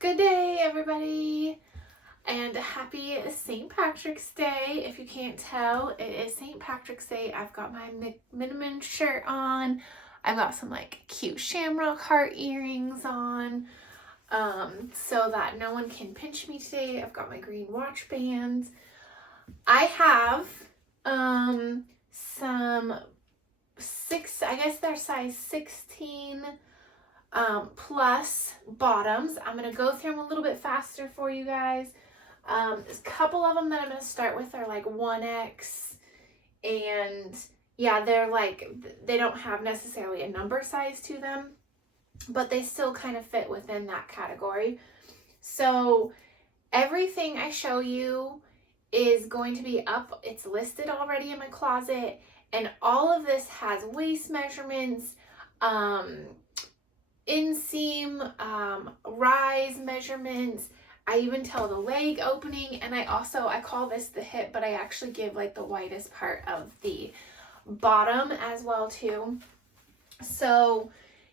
Good day, everybody, and happy St. Patrick's Day. If you can't tell, it is St. Patrick's Day. I've got my minimum shirt on. I've got some like cute shamrock heart earrings on, so that no one can pinch me today. I've got my green watch bands. I have some I guess they're size 16 plus bottoms. I'm going to go through them a little bit faster for you guys. There's a couple of them that I'm going to start with are like 1X, and yeah, they're like, they don't have necessarily a number size to them, but they still kind of fit within that category. So everything I show you is going to be up. It's listed already in my closet, and all of this has waist measurements, inseam, rise measurements. I even tell the leg opening, and I call this the hip, but I actually give like the widest part of the bottom as well too. So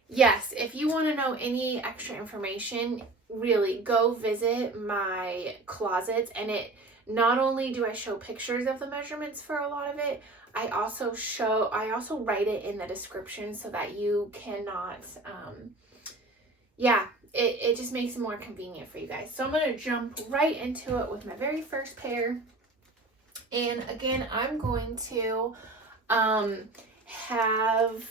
yes, if you want to know any extra information, really go visit my closets, and it not only do I show pictures of the measurements for a lot of it, I also write it in the description so that you cannot, it just makes it more convenient for you guys. So I'm going to jump right into it with my very first pair. And again, I'm going to have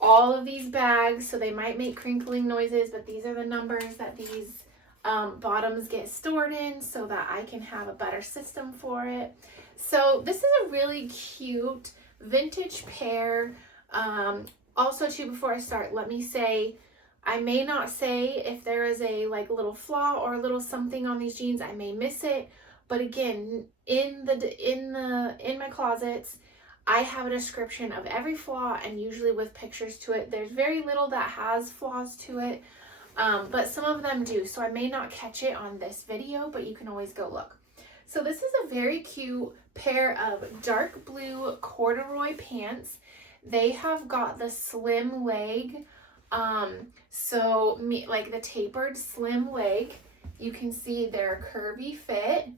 all of these bags, so they might make crinkling noises, but these are the numbers that these bottoms get stored in so that I can have a better system for it. So this is a really cute vintage pair. Also too, before I start, let me say, I may not say if there is a like little flaw or a little something on these jeans. I may miss it, but again, in my closets, I have a description of every flaw, and usually with pictures to it. There's very little that has flaws to it, but some of them do, so I may not catch it on this video, but you can always go look. So this is a very cute pair of dark blue corduroy pants. They have got the slim leg, like the tapered slim leg. You can see their curvy fit.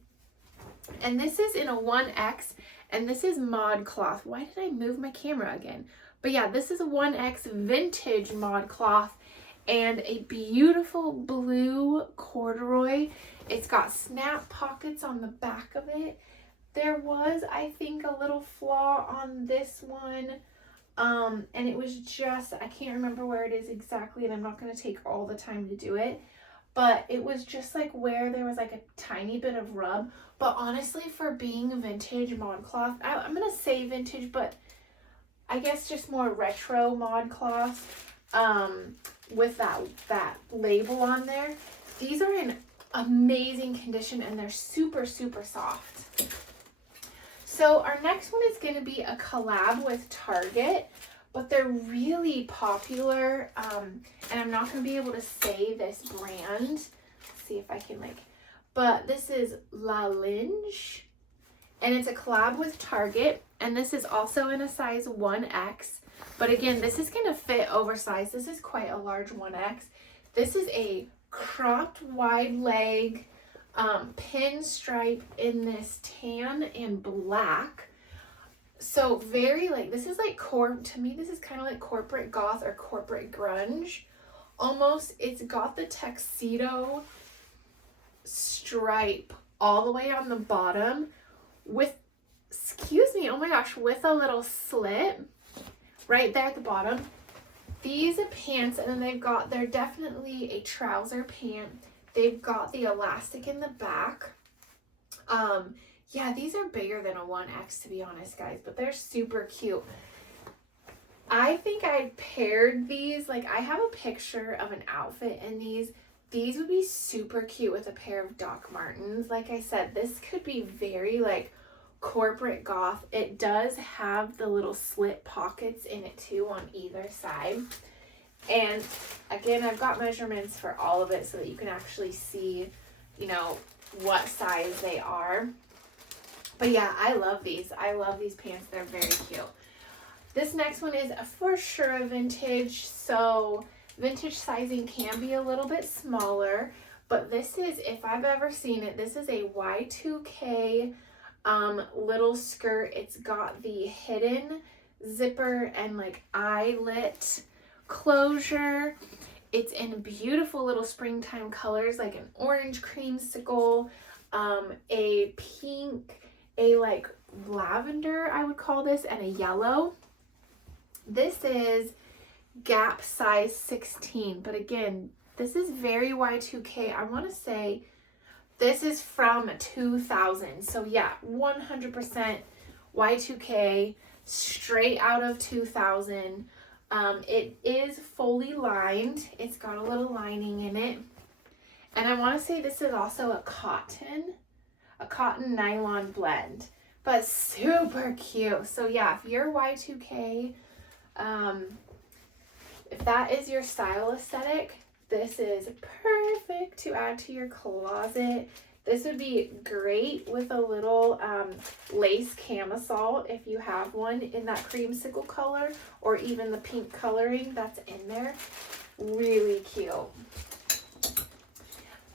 And this is in a 1X, and this is mod cloth. Why did I move my camera again? But yeah, this is a 1X vintage mod cloth, and a beautiful blue corduroy. It's got snap pockets on the back of it. There was, I think, a little flaw on this one, and it was just, I can't remember where it is exactly, and I'm not going to take all the time to do it, but it was just like where there was like a tiny bit of rub. But honestly, for being vintage mod cloth, I'm going to say vintage, but I guess just more retro mod cloth, with that label on there. These are in amazing condition, and they're super, super soft. So our next one is going to be a collab with Target, but they're really popular, and I'm not going to be able to say this brand. Let's see if I can but this is La Linge, and it's a collab with Target, and this is also in a size 1X, but again, this is going to fit oversized. This is quite a large 1X. This is a cropped wide leg, pinstripe in this tan and black. So very this is like to me, this is kind of like corporate goth or corporate grunge almost. It's got the tuxedo stripe all the way on the bottom with, oh my gosh, with a little slit right there at the bottom. These are pants, and then they're definitely a trouser pant. They've got the elastic in the back. Yeah, these are bigger than a 1X, to be honest, guys, but they're super cute. I think I paired these, I have a picture of an outfit in these. These would be super cute with a pair of Doc Martens. Like I said, this could be very corporate goth. It does have the little slit pockets in it too on either side. And again, I've got measurements for all of it so that you can actually see, what size they are. But yeah, I love these. I love these pants. They're very cute. This next one is for sure a vintage. So vintage sizing can be a little bit smaller, But this is, if I've ever seen it, this is a Y2K little skirt. It's got the hidden zipper and like eyelet closure. It's in beautiful little springtime colors, like an orange creamsicle, a pink, a like lavender, I would call this, and a yellow. This is Gap size 16, but again, this is very Y2K. I want to say this is from 2000. So yeah, 100% Y2K, straight out of 2000. It is fully lined. It's got a little lining in it. And I want to say this is also a cotton nylon blend, but super cute. So yeah, if you're Y2K, if that is your style aesthetic, this is perfect to add to your closet. This would be great with a little lace camisole if you have one in that creamsicle color, or even the pink coloring that's in there. Really cute.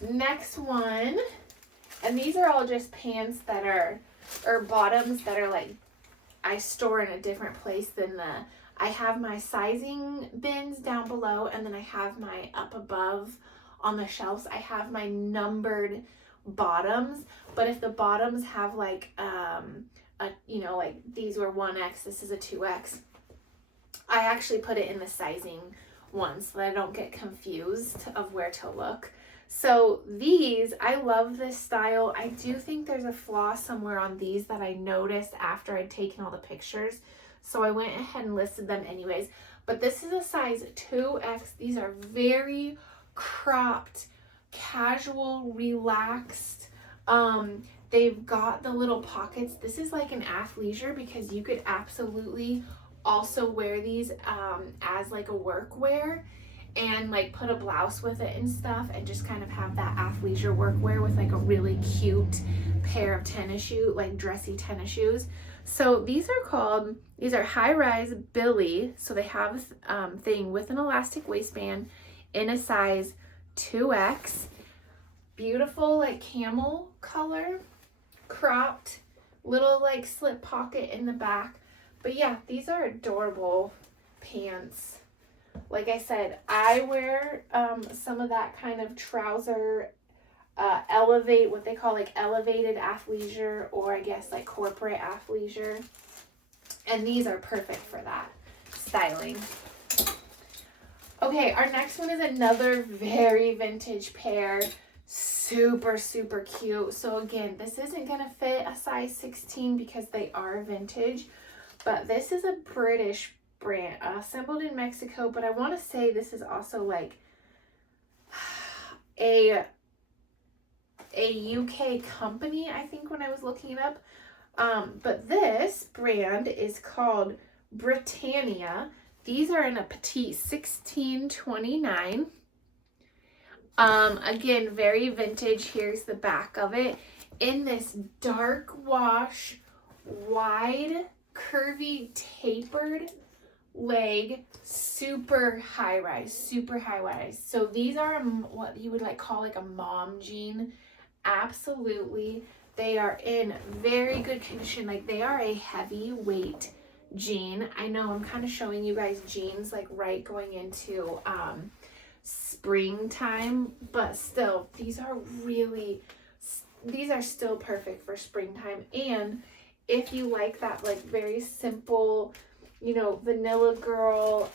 Next one, and these are all just pants that are, or bottoms that are like, I store in a different place than I have my sizing bins down below, and then I have my up above on the shelves. I have my numbered bottoms, but if the bottoms have like like these were 1X, this is a 2X, I actually put it in the sizing one so that I don't get confused of where to look. So these, I love this style. I do think there's a flaw somewhere on these that I noticed after I'd taken all the pictures, so I went ahead and listed them anyways. But this is a size 2X. These are very cropped, casual, relaxed. They've got the little pockets. This is like an athleisure because you could absolutely also wear these as like a workwear and like put a blouse with it and stuff, and just kind of have that athleisure workwear with like a really cute pair of tennis shoes, like dressy tennis shoes. So these are high-rise Billy. So they have a thing with an elastic waistband in a size 2X. Beautiful like camel color, cropped, little like slip pocket in the back. But yeah, these are adorable pants. Like I said, I wear some of that kind of trouser, what they call like elevated athleisure, or I guess like corporate athleisure. And these are perfect for that styling. Okay, our next one is another very vintage pair. Super, super cute. So again, this isn't going to fit a size 16 because they are vintage, but this is a British brand, assembled in Mexico, but I want to say this is also like a UK company, I think, when I was looking it up. But this brand is called Britannia. These are in a petite 1629. Again, very vintage. Here's the back of it in this dark wash, wide, curvy, tapered leg, super high rise. So these are what you would like call like a mom jean. Absolutely. They are in very good condition. Like, they are a heavyweight jean. I know I'm kind of showing you guys jeans like right going into springtime, but still, these are still perfect for springtime. And if you like that like very simple, vanilla girl,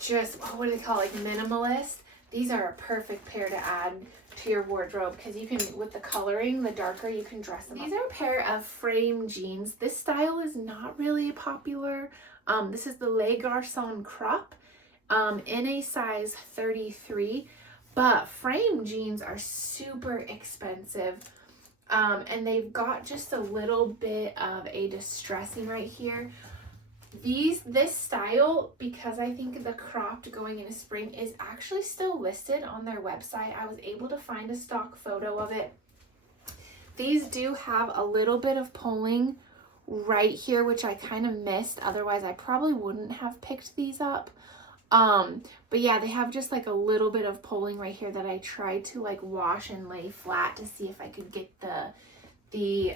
just what do they call, like minimalist, these are a perfect pair to add to your wardrobe, because you can, with the coloring, the darker, you can dress them up. These are a pair of frame jeans. This style is not really popular. This is the Les Garçons crop in a size 33, but frame jeans are super expensive. And they've got just a little bit of a distressing right here. This style, because I think the cropped going into spring is actually still listed on their website. I was able to find a stock photo of it. These do have a little bit of pulling right here, which I kind of missed. Otherwise, I probably wouldn't have picked these up. But yeah, they have just like a little bit of pulling right here that I tried to like wash and lay flat to see if I could get the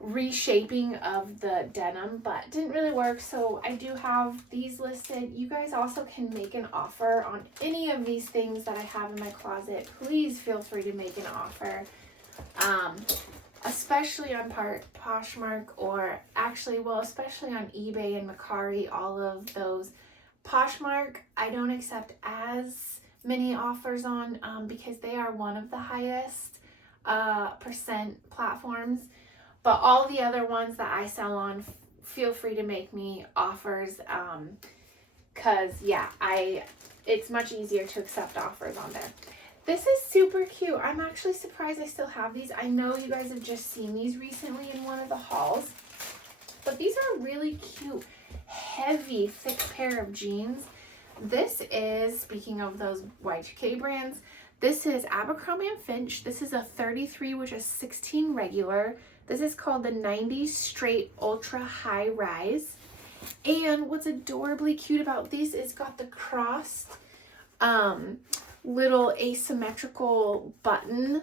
reshaping of the denim, but didn't really work. So I do have these listed. You guys also can make an offer on any of these things that I have in my closet. Please feel free to make an offer, especially on Poshmark, or actually, well, especially on eBay and Mercari, all of those. Poshmark I don't accept as many offers on because they are one of the highest percent platforms. But all the other ones that I sell on, feel free to make me offers, cause yeah, it's much easier to accept offers on there. This is super cute. I'm actually surprised I still have these. I know you guys have just seen these recently in one of the hauls, but these are really cute, heavy, thick pair of jeans. This is, speaking of those Y2K brands, this is Abercrombie & Fitch. This is a 33, which is 16 regular. This is called the 90s Straight Ultra High Rise. And what's adorably cute about these is got the crossed little asymmetrical button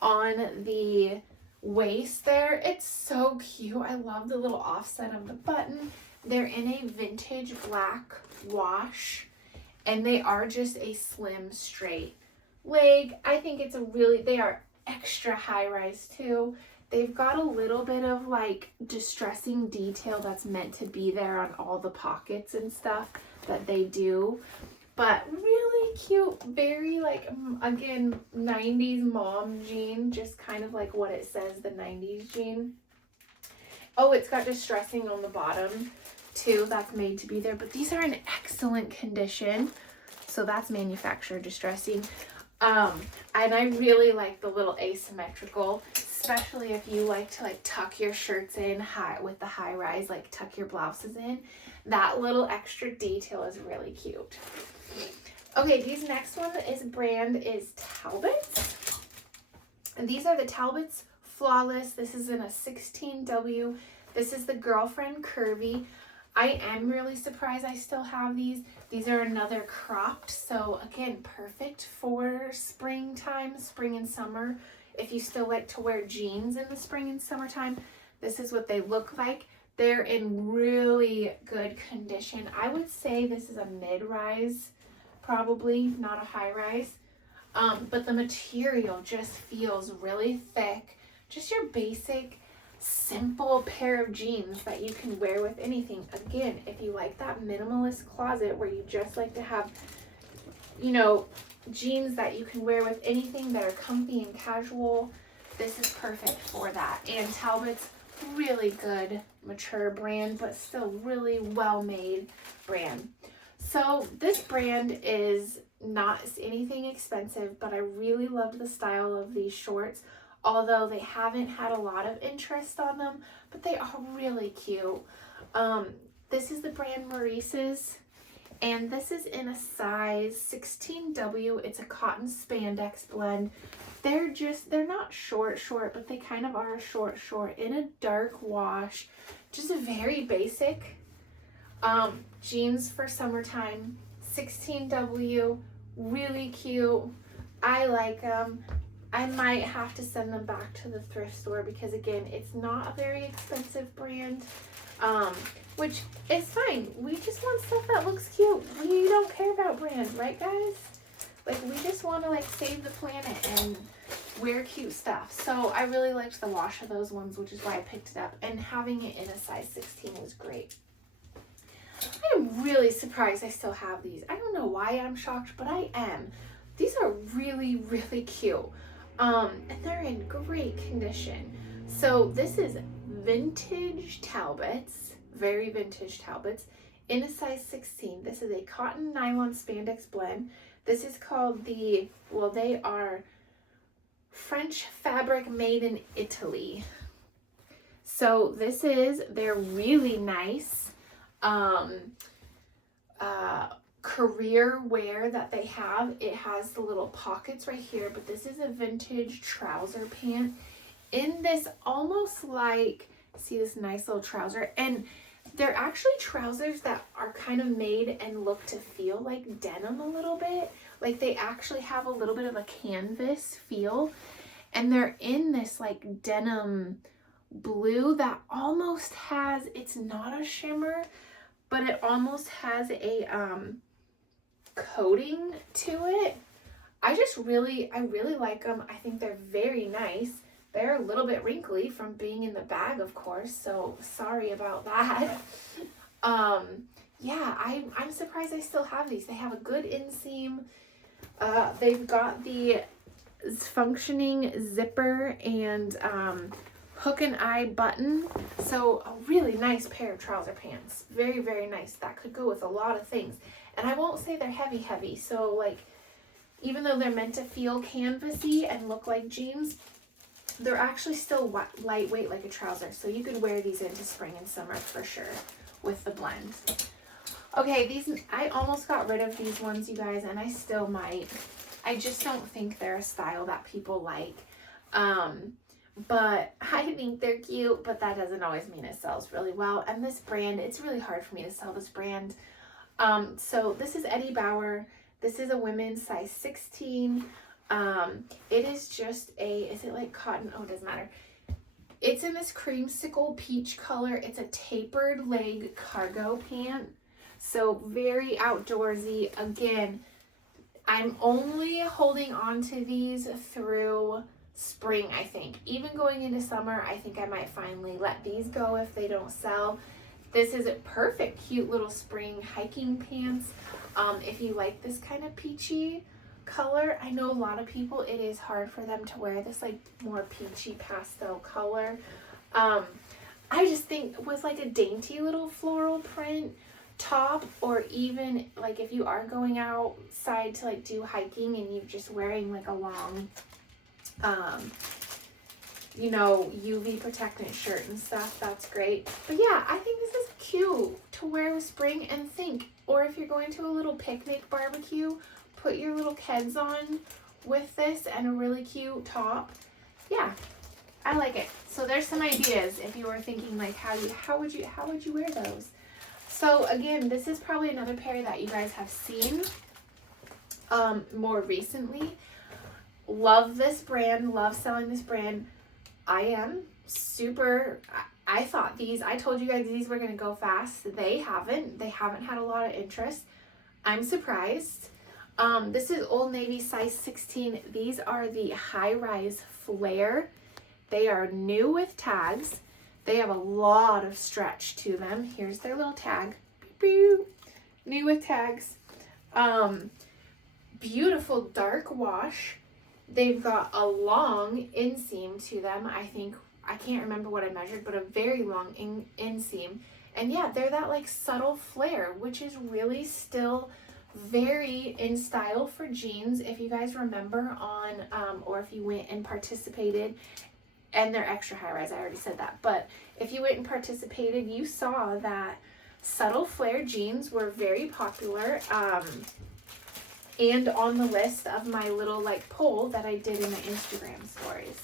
on the waist there. It's so cute. I love the little offset of the button. They're in a vintage black wash, and they are just a slim straight leg. I think it's they are extra high rise too. They've got a little bit of like distressing detail that's meant to be there on all the pockets and stuff that they do. But really cute, very like, again, 90s mom jean, just kind of like what it says, the 90s jean. Oh, it's got distressing on the bottom too. That's made to be there. But these are in excellent condition. So that's manufacturer distressing. And I really like the little asymmetrical, especially if you like to like tuck your shirts in high with the high rise, like tuck your blouses in. That little extra detail is really cute. Okay, these next one brand is Talbot's. And these are the Talbot's Flawless. This is in a 16W. This is the Girlfriend Curvy. I am really surprised I still have these. These are another cropped, so again, perfect for springtime, spring and summer. If you still like to wear jeans in the spring and summertime, this is what they look like. They're in really good condition. I would say this is a mid-rise, probably, not a high-rise. But the material just feels really thick. Just your basic, simple pair of jeans that you can wear with anything. Again, if you like that minimalist closet where you just like to have, you know, jeans that you can wear with anything that are comfy and casual, this is perfect for that. And Talbot's really good, mature brand, but still really well-made brand. So this brand is not anything expensive, but I really loved the style of these shorts, although they haven't had a lot of interest on them, but they are really cute. This is the brand Maurice's, and this is in a size 16W. It's a cotton spandex blend. They're not short, but they kind of are short in a dark wash. Just a very basic jeans for summertime, 16W, really cute. I like them. I might have to send them back to the thrift store because, again, it's not a very expensive brand, which is fine. We just want stuff that looks cute. We don't care about brand, right, guys? Like, we just want to, like, save the planet and wear cute stuff. So I really liked the wash of those ones, which is why I picked it up. And having it in a size 16 was great. I am really surprised I still have these. I don't know why I'm shocked, but I am. These are really, really cute. And they're in great condition. So this is vintage Talbot's, very vintage Talbot's, in a size 16. This is a cotton nylon spandex blend. This is called they are French fabric made in Italy. So they're really nice career wear that they have. It has the little pockets right here, but this is a vintage trouser pant in this almost like, see this nice little trouser, and They're actually trousers that are kind of made and look to feel like denim a little bit. Like they actually have a little bit of a canvas feel. And they're in this like denim blue that almost has, it's not a shimmer, but it almost has a coating to it. I really like them. I think they're very nice. They're a little bit wrinkly from being in the bag, of course, so sorry about that. Yeah, I'm surprised I still have these. They have a good inseam. They've got the functioning zipper and hook and eye button. So a really nice pair of trouser pants. Very, very nice. That could go with a lot of things. And I won't say they're heavy. So like, even though they're meant to feel canvasy and look like jeans, they're actually still lightweight like a trouser. So you could wear these into spring and summer for sure with the blend. Okay, these, I almost got rid of these ones, you guys, and I still might. I just don't think they're a style that people like. But I think they're cute, but that doesn't always mean it sells really well. And this brand, it's really hard for me to sell this brand. So this is Eddie Bauer. This is a women's size 16. It is just is it like cotton? Oh, it doesn't matter. It's in this creamsicle peach color. It's a tapered leg cargo pant. So very outdoorsy. Again, I'm only holding on to these through spring, I think. Even going into summer, I think I might finally let these go if they don't sell. This is a perfect, cute little spring hiking pants. If you like this kind of peachy color, I know a lot of people, it is hard for them to wear this like more peachy pastel color. I just think with like a dainty little floral print top, or even like if you are going outside to like do hiking and you're just wearing like a long you know, UV protectant shirt and stuff, that's great. But yeah, I think this is cute to wear with spring. And think, or if you're going to a little picnic barbecue, put your little kids on with this and a really cute top. Yeah, I like it. So there's some ideas if you were thinking like how would you wear those? So again, this is probably another pair that you guys have seen more recently. Love this brand, love selling this brand. I am super, I thought these, I told you guys these were going to go fast. They haven't had a lot of interest. I'm surprised. This is Old Navy size 16. These are the high-rise flare. They are new with tags. They have a lot of stretch to them. Here's their little tag. New with tags. Beautiful dark wash. They've got a long inseam to them. I can't remember what I measured, but a very long inseam. And yeah, they're that like subtle flare, which is really still very in style for jeans. If you guys remember on, or if you went and participated, and they're extra high rise, I already said that. But if you went and participated, you saw that subtle flare jeans were very popular. And on the list of my little like poll that I did in my Instagram stories.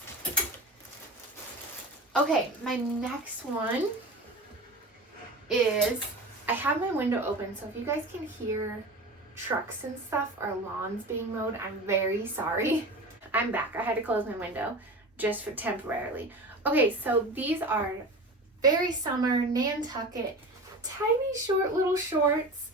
Okay, my next one is, I have my window open, so if you guys can hear trucks and stuff or lawns being mowed, I'm very sorry. I'm back. I had to close my window just for temporarily. Okay, so these are very summer Nantucket, tiny short little shorts.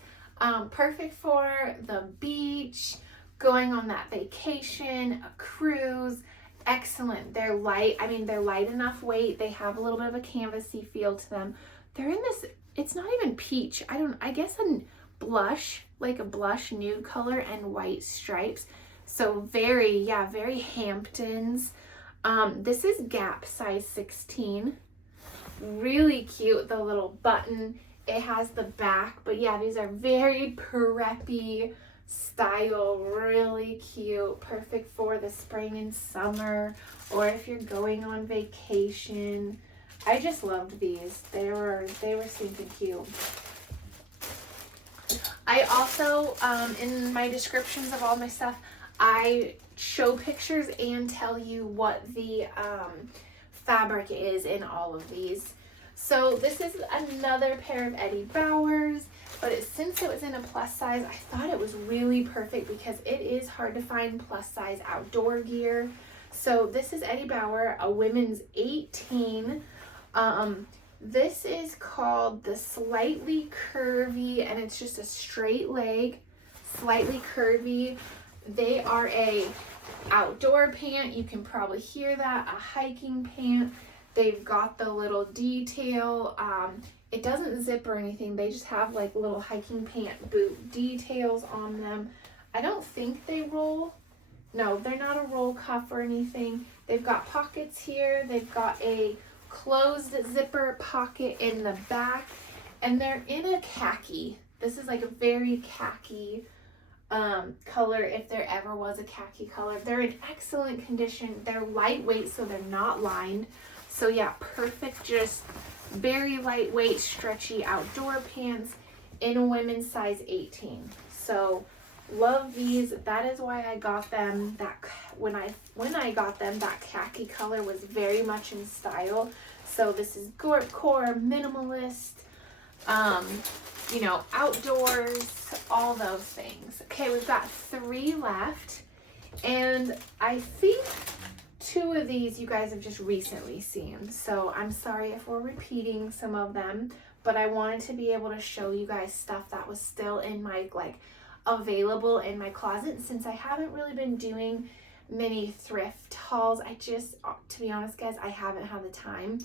Perfect for the beach, going on that vacation, a cruise. Excellent. They're light. I mean, they're light enough weight. They have a little bit of a canvasy feel to them. They're in this, it's not even peach. I guess a blush, like a blush nude color and white stripes. So very Hamptons. This is Gap size 16. Really cute, the little button. It has the back, but yeah, these are very preppy style, really cute, perfect for the spring and summer, or if you're going on vacation. I just loved these. They were super cute. I also, in my descriptions of all my stuff, I show pictures and tell you what the fabric is in all of these. So this is another pair of Eddie Bauer's, but since it was in a plus size, I thought it was really perfect because it is hard to find plus size outdoor gear. So this is Eddie Bauer, a women's 18. This is called the Slightly Curvy, and it's just a straight leg, slightly curvy. They are a outdoor pant. You can probably hear that. A hiking pant. They've got the little detail. It doesn't zip or anything. They just have like little hiking pant boot details on them. I don't think they roll. No, they're not a roll cuff or anything. They've got pockets here. They've got a closed zipper pocket in the back, and they're in a khaki. This is like a very khaki color, if there ever was a khaki color. They're in excellent condition. They're lightweight, so they're not lined. So yeah, perfect, just very lightweight, stretchy outdoor pants in a women's size 18. So love these. That is why I got them. That when I got them, that khaki color was very much in style. So this is core minimalist, you know, outdoors, all those things. Okay, we've got 3 left, and I think 2 of these you guys have just recently seen. So I'm sorry if we're repeating some of them, but I wanted to be able to show you guys stuff that was still in my available in my closet, since I haven't really been doing many thrift hauls. I just, to be honest guys, I haven't had the time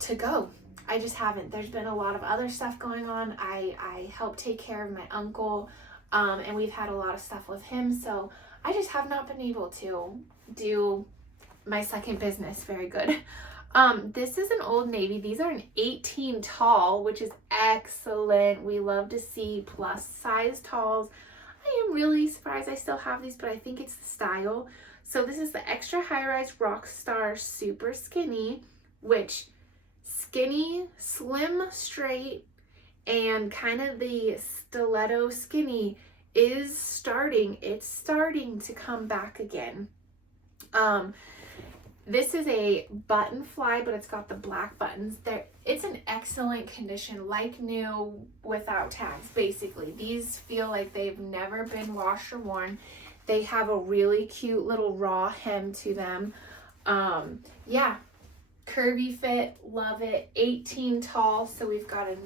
to go. I just haven't. There's been a lot of other stuff going on. I help take care of my uncle, and we've had a lot of stuff with him, so I just have not been able to do my second business very good. This is an Old Navy. These are an 18 tall, which is excellent. We love to see plus size talls. I am really surprised I still have these, but I think it's the style. So this is the extra high rise Rockstar Super Skinny, which skinny, slim, straight, and kind of the stiletto skinny is starting. It's starting to come back again. This is a button fly, but it's got the black buttons there. It's in excellent condition, like new, without tags, basically. These feel like they've never been washed or worn. They have a really cute little raw hem to them. Yeah, curvy fit, love it. 18 tall, so we've got a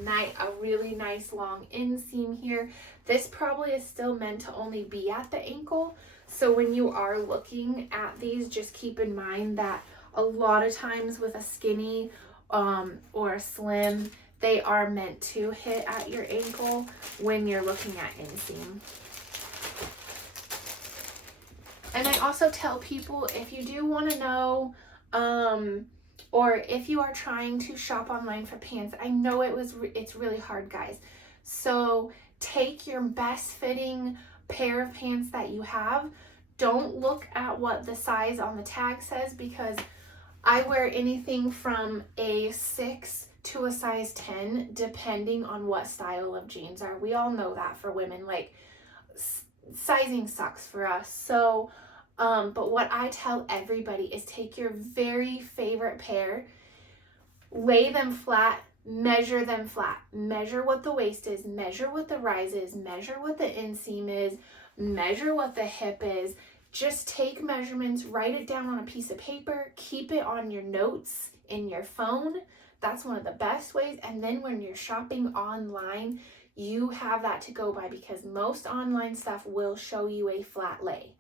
really nice long inseam here. This probably is still meant to only be at the ankle. So when you are looking at these, just keep in mind that a lot of times with a skinny or a slim, they are meant to hit at your ankle when you're looking at inseam. And I also tell people, if you do want to know, or if you are trying to shop online for pants, I know it's really hard, guys. So take your best fitting pair of pants that you have. Don't look at what the size on the tag says, because I wear anything from a 6 to a size 10 depending on what style of jeans are. We all know that for women, like sizing sucks for us. So but what I tell everybody is take your very favorite pair, lay them flat, measure them flat, measure what the waist is, measure what the rise is, measure what the inseam is, measure what the hip is. Just take measurements, write it down on a piece of paper, keep it on your notes in your phone. That's one of the best ways. And then when you're shopping online, you have that to go by, because most online stuff will show you a flat lay.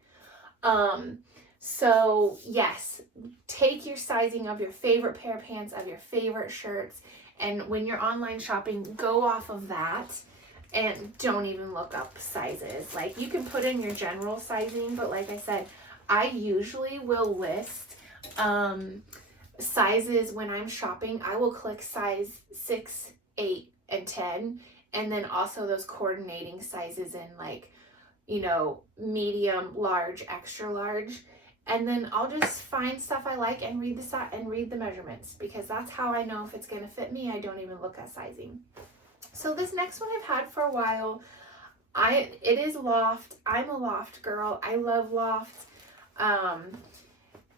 So yes, take your sizing of your favorite pair of pants, of your favorite shirts, and when you're online shopping, go off of that. And don't even look up sizes. Like, you can put in your general sizing, but like I said, I usually will list sizes when I'm shopping. I will click size 6, 8, and 10, and then also those coordinating sizes in, like, you know, medium, large, extra large. And then I'll just find stuff I like and read the measurements, because that's how I know if it's gonna fit me. I don't even look at sizing. So this next one I've had for a while. It is Loft. I'm a Loft girl. I love Loft.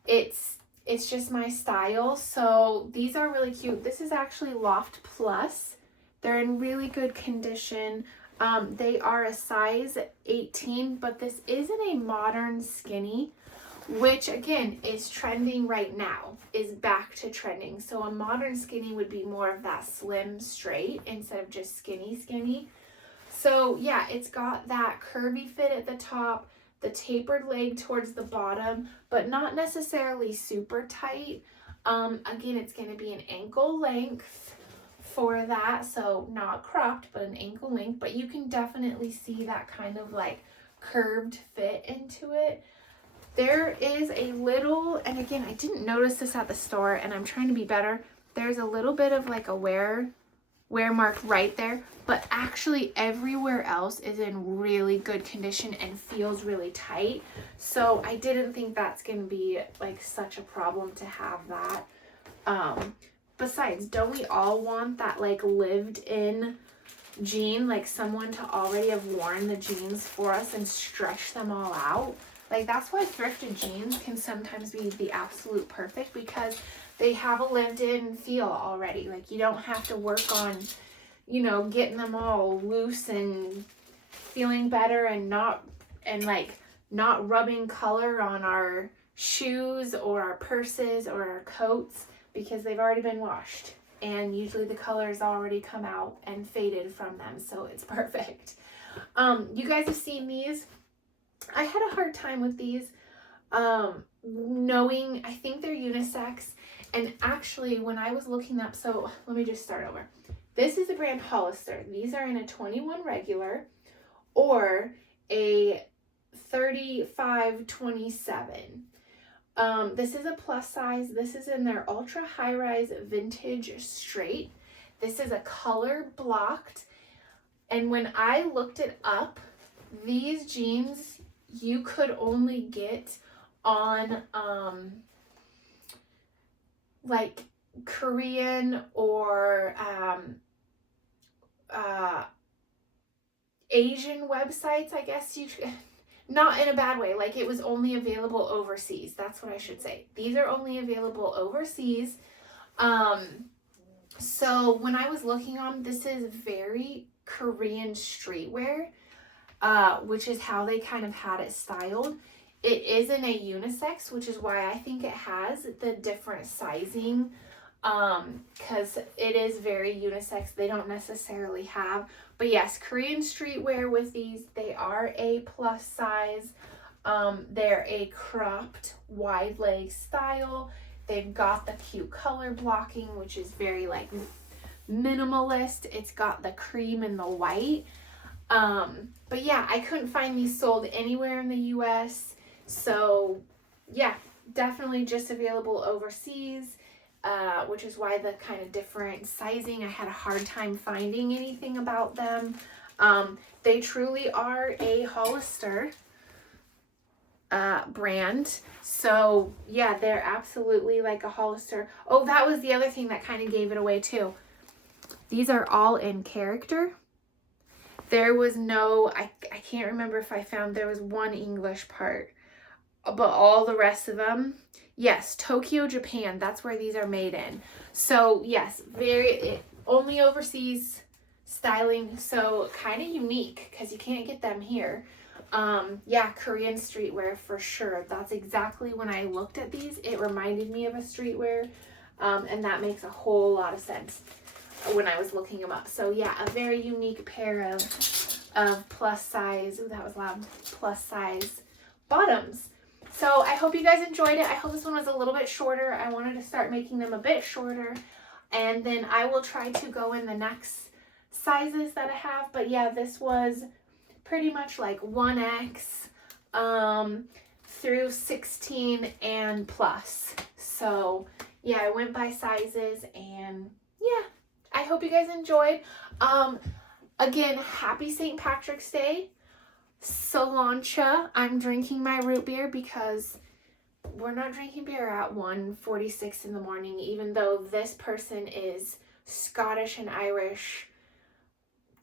It's It's just my style. So these are really cute. This is actually Loft Plus. They're in really good condition. They are a size 18, but this isn't a modern skinny, which again is trending right now, is back to trending. So a modern skinny would be more of that slim straight instead of just skinny. So yeah, it's got that curvy fit at the top, the tapered leg towards the bottom, but not necessarily super tight. Again, it's going to be an ankle length for that, so not cropped, but an ankle length, but you can definitely see that kind of like curved fit into it. There is a little, and again, I didn't notice this at the store, and I'm trying to be better. There's a little bit of like a wear mark right there, but actually everywhere else is in really good condition and feels really tight. So I didn't think that's going to be like such a problem to have that. Besides, don't we all want that like lived in jean, like someone to already have worn the jeans for us and stretch them all out? Like that's why thrifted jeans can sometimes be the absolute perfect, because they have a lived in feel already. Like you don't have to work on, you know, getting them all loose and feeling better and not rubbing color on our shoes or our purses or our coats, because they've already been washed and usually the colors already come out and faded from them, so it's perfect. You guys have seen these. I had a hard time with these, knowing, I think they're unisex, and actually when I was looking up, so let me just start over. This is the brand Hollister. These are in a 21 regular or a 35-27. This is a plus size. This is in their ultra high rise vintage straight. This is a color blocked. And when I looked it up, these jeans you could only get on like Korean or Asian websites, I guess you could. Not in a bad way, like it was only available overseas. That's what I should say. These are only available overseas. So when I was looking on, this is very Korean streetwear, which is how they kind of had it styled. It is in a unisex, which is why I think it has the different sizing, because it is very unisex. They don't necessarily have, but yes, Korean streetwear with these. They are a plus size. They're a cropped wide leg style. They've got the cute color blocking, which is very like minimalist. It's got the cream and the white. But yeah, I couldn't find these sold anywhere in the US. So yeah, definitely just available overseas, which is why the kind of different sizing, I had a hard time finding anything about them. They truly are a Hollister brand. So yeah, they're absolutely like a Hollister. Oh, that was the other thing that kind of gave it away too. These are all in character. There was no, I can't remember if I found, there was one English part, but all the rest of them, yes, Tokyo, Japan, that's where these are made in. So yes, only overseas styling, so kind of unique because you can't get them here. Yeah, Korean streetwear for sure. That's exactly when I looked at these, it reminded me of a streetwear, and that makes a whole lot of sense when I was looking them up. So yeah, a very unique pair of plus size, ooh, that was loud, plus size bottoms. So I hope you guys enjoyed it. I hope this one was a little bit shorter. I wanted to start making them a bit shorter, and then I will try to go in the next sizes that I have. But yeah, this was pretty much like 1X through 16 and plus. So yeah, I went by sizes, and yeah, I hope you guys enjoyed. Again, happy St. Patrick's Day. Solancha. I'm drinking my root beer because we're not drinking beer at 1:46 in the morning, even though this person is Scottish and Irish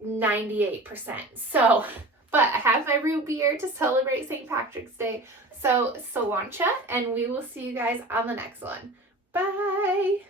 98%. So But I have my root beer to celebrate St. Patrick's Day. So, Solancha, and we will see you guys on the next one. Bye!